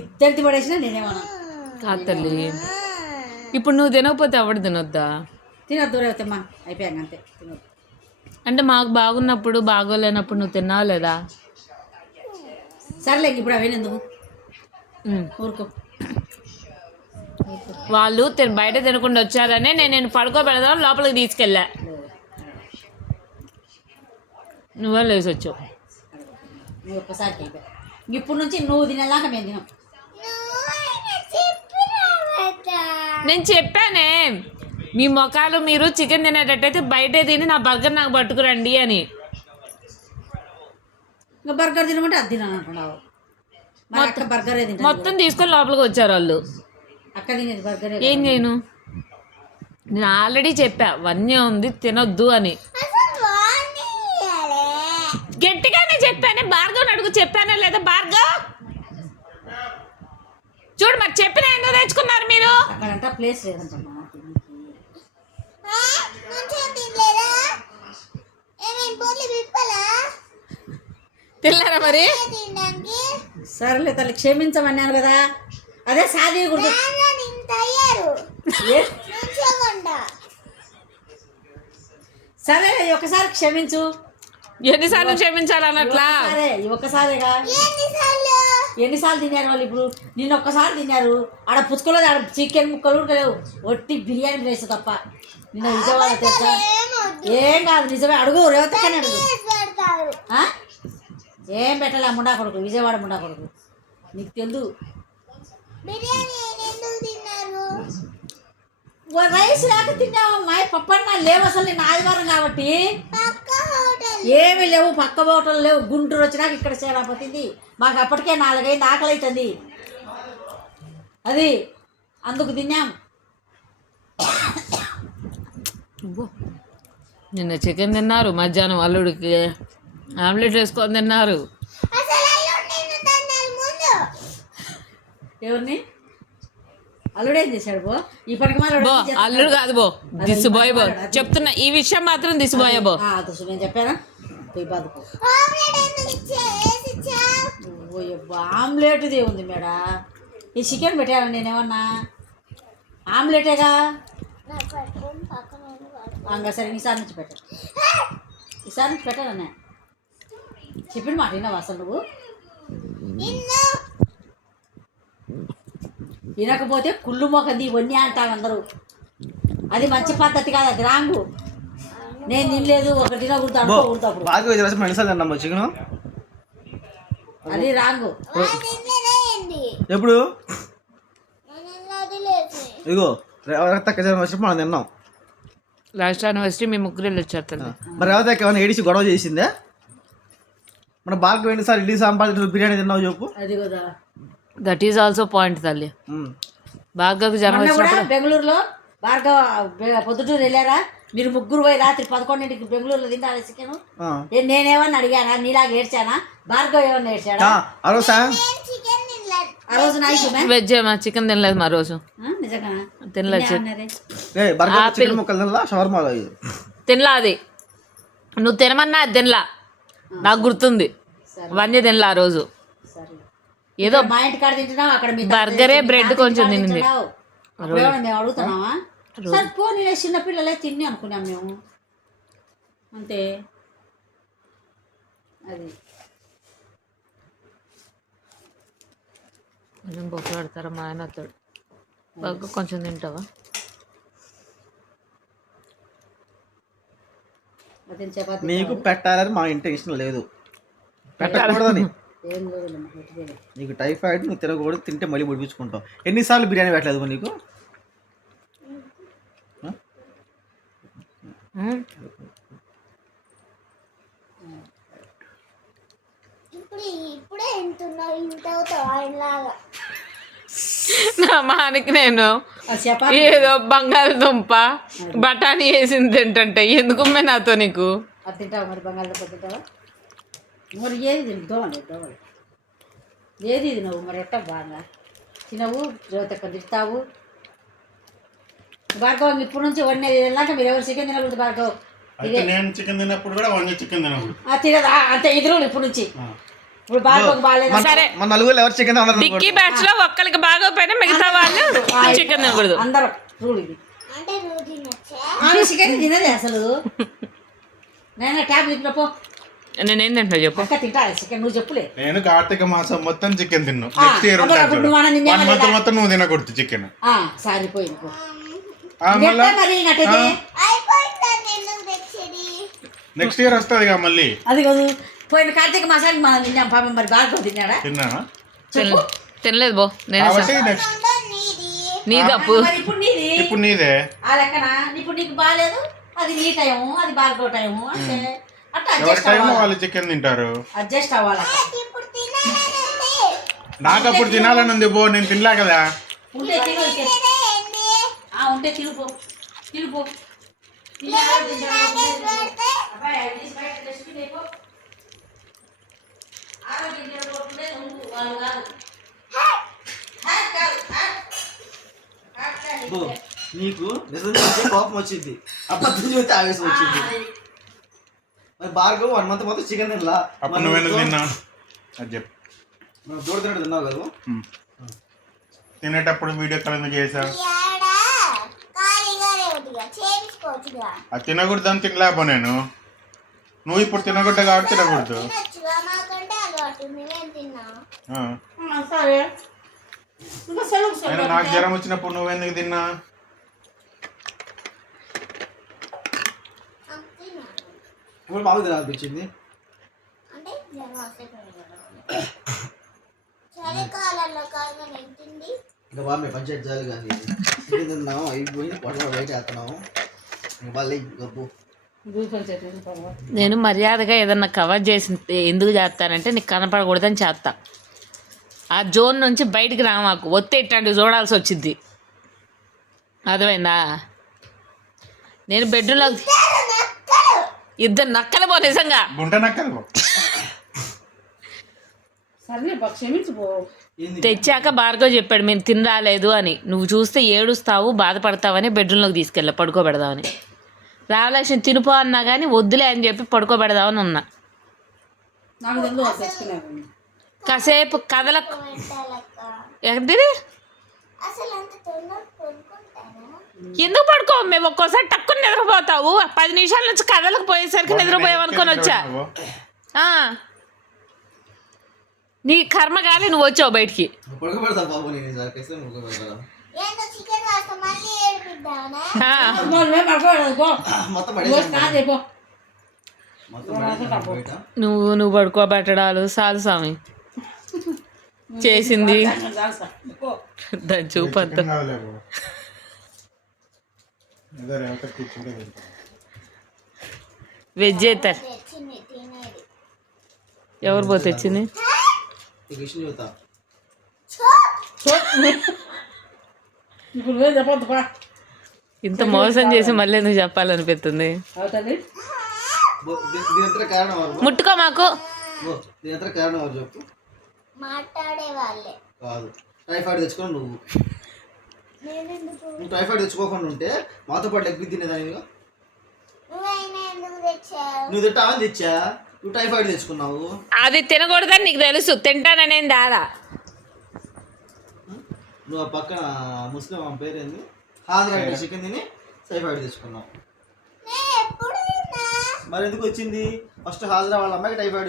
ఇద్దరిది పడేసినా నేనేమన్నా కాదు తల్లి, ఇప్పుడు నువ్వు తినకపోతే ఎవడు తినొద్దా? తినద్దు రేవతమ్మా, అయిపోయాక అంతే తినద్దు. అంటే మాకు బాగున్నప్పుడు బాగోలేనప్పుడు నువ్వు తిన్నావా లేదా? సర్లే ఇప్పుడు అవన్నీ ఎందుకు ఊరుకో. వాళ్ళు బయట తినకుండా వచ్చారనే నేను పడుకోబెడదాం లోపలికి తీసుకెళ్ళా. నువ్వే లేసి వచ్చావు. నువ్వు ఒక్కసారికి అయిపోయా. ఇప్పుడు నుంచి నువ్వు తినేలాగా మేము తినాం. నేను చెప్పానే మీ మొఖాలు మీరు చికెన్ తినేటట్టయితే బయటే తిని నా బర్గర్ నాకు పట్టుకురండి అని. ఇంకా బర్గర్ తినమంటే అది తినాను అంటున్నావు. బర్గర్ మొత్తం తీసుకొని లోపలికి వచ్చారు వాళ్ళు. అక్క తినేది బర్గర్. ఏం చేయను, నేను ఆల్రెడీ చెప్పా వన్య ఉంది తినొద్దు అని. గట్టిగానే చెప్పానే. భార్గవ్ అడుగు చెప్పానా లేదా? భార్గవ్ చూడు మరి చెప్పిన ఎందుకు తెచ్చుకున్నారు మీరు? అక్కడంట ప్లేస్ లేదంటమ్మా. తిన్నారా మరి? సరేలే తల్లి, క్షమించమన్నాను కదా. అదే సాది గుర్తు. సరే ఒకసారి క్షమించు. ఎన్నిసార్లు క్షమించాలన్నట్లా? సరే ఒక్కసారిగా. ఎన్నిసార్లు తిన్నారు వాళ్ళు? ఇప్పుడు నిన్న ఒక్కసారి తిన్నారు. ఆడ పుచ్చుకోలేదు, ఆడ చికెన్ ముక్కలు కూడా లేవు, ఒట్టి బిర్యానీ రైస్ తప్ప. నిన్న విజయవాడ తెలుసా? ఏం కాదు, నిజమే. అడుగు రేవతక్కనే అడుగు. ఏం పెట్టలే ముండా కొడుకు, విజయవాడ ముండా కొడుకు. నీకు తెలుదు రైస్ లేక తిన్నావమ్మా. పప్పన్న లేవు అసలు. నేను ఆదివారం కాబట్టి ఏమి లేవు, పక్క హోటల్ లేవు. గుంటూరు వచ్చినాక ఇక్కడ చేరాపోతుంది. మాకు అప్పటికే 4 అయింది, ఆకలి అవుతుంది. అది అందుకు తిన్నాం. నిన్న చికెన్ తిన్నారు, మధ్యాహ్నం అల్లుడికి ఆమ్లెట్ వేసుకొని తిన్నారు. ఎవరిని అల్లుడేం చేశాడు బో? ఈ పనికి అల్లుడు కాదు బో, దిశబోయే బో. చెప్తున్నా ఈ విషయం మాత్రం దిశబోయే బో. నేను చెప్పానా? ఆమ్లెట్ది ఉంది మేడా. ఈ చికెన్ పెట్టాను నేనేమన్నా? ఆమ్లెటేగా. సరే ఈసారి నుంచి పెట్టాను, ఈసారి నుంచి పెట్టానన్నా. చెప్పిన మాట విన్నావా అసలు నువ్వు? వినకపోతే కుళ్ళు మొక్కది ఇవన్నీ అంటారు అందరూ. అది మంచి పద్ధతి కాదు, అది రాంగు. నేను తినలేదు, ఒకటి చికెన్. అది రాంగు. ఎప్పుడు ఇగో మనం తిన్నాం. లాస్ట్ యానివర్సరీ మీ ముగ్గురు వెళ్ళొచ్చారు. మరి రేవతక్క ఏమైనా ఏడిసి గొడవ చేసిందే? మన భార్గవ్ ఎన్నిసార్లు ఇడ్లీ సాంబార్ బిర్యానీ తిన్నావు చెప్పు. అది కదా, దట్ ఈస్ ఆల్సో పాయింట్ తల్లి. భార్గవ్కి జనం వచ్చినప్పుడు బెంగళూరులో భార్గవ్ పొద్దుటూరు వెళ్ళారా మీరు ముగ్గురు పోయి రాత్రి 11ంటికి బెంగళూరులో తింటారా చికెన్? నేనేమన్నా అడిగానా? నీలాగా ఏడ్చానా? భార్గవ్ ఏమన్నా ఏడ్చాడా? ఆ రోజు వెజ్ చికెన్ తినలేదు మా రోజు. నిజంగా తినలేదు. తినలా అది. నువ్వు తినమన్నా అది తినలా, నాకు గుర్తుంది. వన్య తినలా ఆ రోజు. ఏదో మా ఇంటి కాడ తింటున్నావు, అక్కడ బర్గరే బ్రెడ్ కొంచెం తినింది. మేము అడుగుతున్నావా? సరే పోనీ, చిన్నపిల్లలే తిని అనుకున్నాం మేము అంతే. అది కొంచెం బొక్క పెడతారా మా ఆయన అతడు. బర్గర్ కొంచెం తింటావా? నీకు పెట్టాలని మా ఇంటెన్షన్ లేదు, పెట్టకూడదని. నీకు టైఫాయిడ్, నువ్వు తినకూడదు, తింటే మళ్ళీ ముడిపించుకుంటావు. ఎన్నిసార్లు బిర్యానీ పెట్టలేదు నీకు? నా మానికి నేను ఏదో బంగాళదుంప బఠానీ వేసింది తింటుంటే ఎందుకు నాతో నీకు? అది తింటావు మరి, బంగాళదుంప తింటావా? మరి ఏది తింటావు? ఏది తినవు మరి? ఎట్ట బాగా తినవు, జ్యోతక్క తింటావు. భార్గవ్ ఇప్పుడు నుంచి వండేది వెళ్ళాక మీరు ఎవరు చికెన్ తినకూడదు భార్గవ్. నేను చికెన్ తిన్నప్పుడు కూడా వండే చికెన్ తినకూడదు తినదా? అంతే ఎదురు ఇప్పుడు నుంచి ఇప్పుడు బాగా బాగాలేదు సరే మన నలుగురు ఎవరు చికెన్ అన్నారు డిక్కీ బ్యాచ్ లో ఒక్కరికి బాగోపోయినా మిగతా వాళ్ళు చికెన్ తినకూడదు. అందరం రూల్ ఇది ఆమె చికెన్ తినదే అసలు. నేను ట్యాబ్లెట్ పో నేనేం తింటా చెప్పు. అక్క తింటాలి చికెన్ నువ్వు చెప్పులే. నేను కార్తీక మాసం మొత్తం చికెన్ తిన్నాను. నెక్స్ట్ ఇయర్ మొత్తం నువ్వు తినకూడదు చికెన్. సారిపోయింది పో. మళ్ళా మరి అట్టయితే నెక్స్ట్ ఇయర్ వస్తుంది మళ్ళీ. అది కాదు పోయిన కార్తీక మాసానికి మనం తిన్నాం పాపం. మరి బాగా తిన్నాడా? తిన్నానా? తినలేదు బో. నేను కాబట్టి నెక్స్ట్ నీ తప్పు. మరి ఇప్పుడు నీది ఇప్పుడు నీదే. ఆ లెక్కన ఇప్పుడు నీకు బాగాలేదు, అది నీ టైము, అది బాగా టైము అంటే అట్లా ఎవరి అడ్జస్ట్ టైంలో అవ్వాలి. వాళ్ళు చికెన్ తింటారు. అడ్జస్ట్ అవ్వాలి. నాకు అప్పుడు తినాలని ఉంది బో, నేను తినలే కదా. ఉంటే తిను ఉంటే తినుపో తినుపో. నీకు నిజం చెప్తే కోపం వచ్చింది, అబద్ధం చెబితే ఆవేశం వచ్చింది. మరి భార్గవ్ 1 month మొత్తం చికెన్ తినలా. అప్పుడు నువ్వెందుకు తిన్నా అది చెప్పు. మనం దూడ తినట్టు తిన్నావు కదా. తినేటప్పుడు వీడియో కాల్ ఎందుకు చేసావు? అది తినకూడదు అని తినలేపో నేను. నువ్వు ఇప్పుడు తినకూడదు కాబట్టి తినకూడదు. సరే ఇంకా సెలవు అయినా నాకు జ్వరం వచ్చినప్పుడు నువ్వెందుకు తిన్నా? ఇప్పుడు మాకు తినాలనిపించింది. ఇంకా బాగా పంచాయతీ జాలి కానీ చికెన్ తిన్నాము, అయిపోయింది. పొట్టలో బయట వేస్తున్నాము. వాళ్ళు గబ్బు నేను మర్యాదగా ఏదన్నా కవర్ చేసి ఎందుకు చేస్తానంటే నీకు కనపడకూడదని చేస్తా. ఆ జోన్ నుంచి బయటికి రా, మాకు ఒత్తే ఇట్లాంటివి చూడాల్సి వచ్చింది. అర్థమైందా? నేను బెడ్రూమ్లో ఇద్దరు నక్కలు పో, నిజంగా గుంట నక్కలు పో. సరే క్షమించిపో. తెచ్చాక భార్గవ్ చెప్పాడు మేము తిని రాలేదు అని. నువ్వు చూస్తే ఏడుస్తావు, బాధపడతావని బెడ్రూమ్లోకి తీసుకెళ్ళా పడుకోబెడదామని. రామలక్ష్మి తినిపో అన్నా కానీ వద్దులే అని చెప్పి పడుకోబెడదామని ఉన్నా. కాసేపు కథలకు ఏంటిది ఎందుకు పడుకో? మేము ఒక్కోసారి తక్కువ నిద్రపోతావు. 10 నిమిషాల నుంచి కథలకు పోయేసరికి నిద్రపోయావనుకొని వచ్చా. నీ కర్మ కానీ నువ్వు వచ్చావు బయటికి. పడుకోబెడతా బాబు. నేను పడుకోబెడతా నువ్వు పడుకోబెట్టడాలు చాలు స్వామి చేసింది. దాని చూపంత వెజ్ అవుతారు. ఎవరు పోతే వచ్చింది? ఇంత మోసం చేసి మళ్ళీ ఎందుకు చెప్పాలనిపిస్తుంది? ముట్టుకో మాకు. కారణం ఎవరు చెప్పు. మాట్లాడే వాళ్ళే కాదు, టైఫాయిడ్ తెచ్చుకొని నువ్వు టైఫాయిడ్ తెచ్చుకోకుండా ఉంటే మాతో పాటు ఎగ్గి తినేదాని. నువ్వు తింటావని తెచ్చా, నువ్వు టైఫాయిడ్ తెచ్చుకున్నావు. అది తినకూడదని నీకు తెలుసు, తింటాననేది దాదా. నువ్వు ఆ పక్కన ముస్లిం ఆమె పేరేంది, హాజరా చికెన్ తిని టైఫాయిడ్ తెచ్చుకున్నావు. మరి ఎందుకు వచ్చింది? ఫస్ట్ హాజరా వాళ్ళ అమ్మాయికి టైఫాయిడ్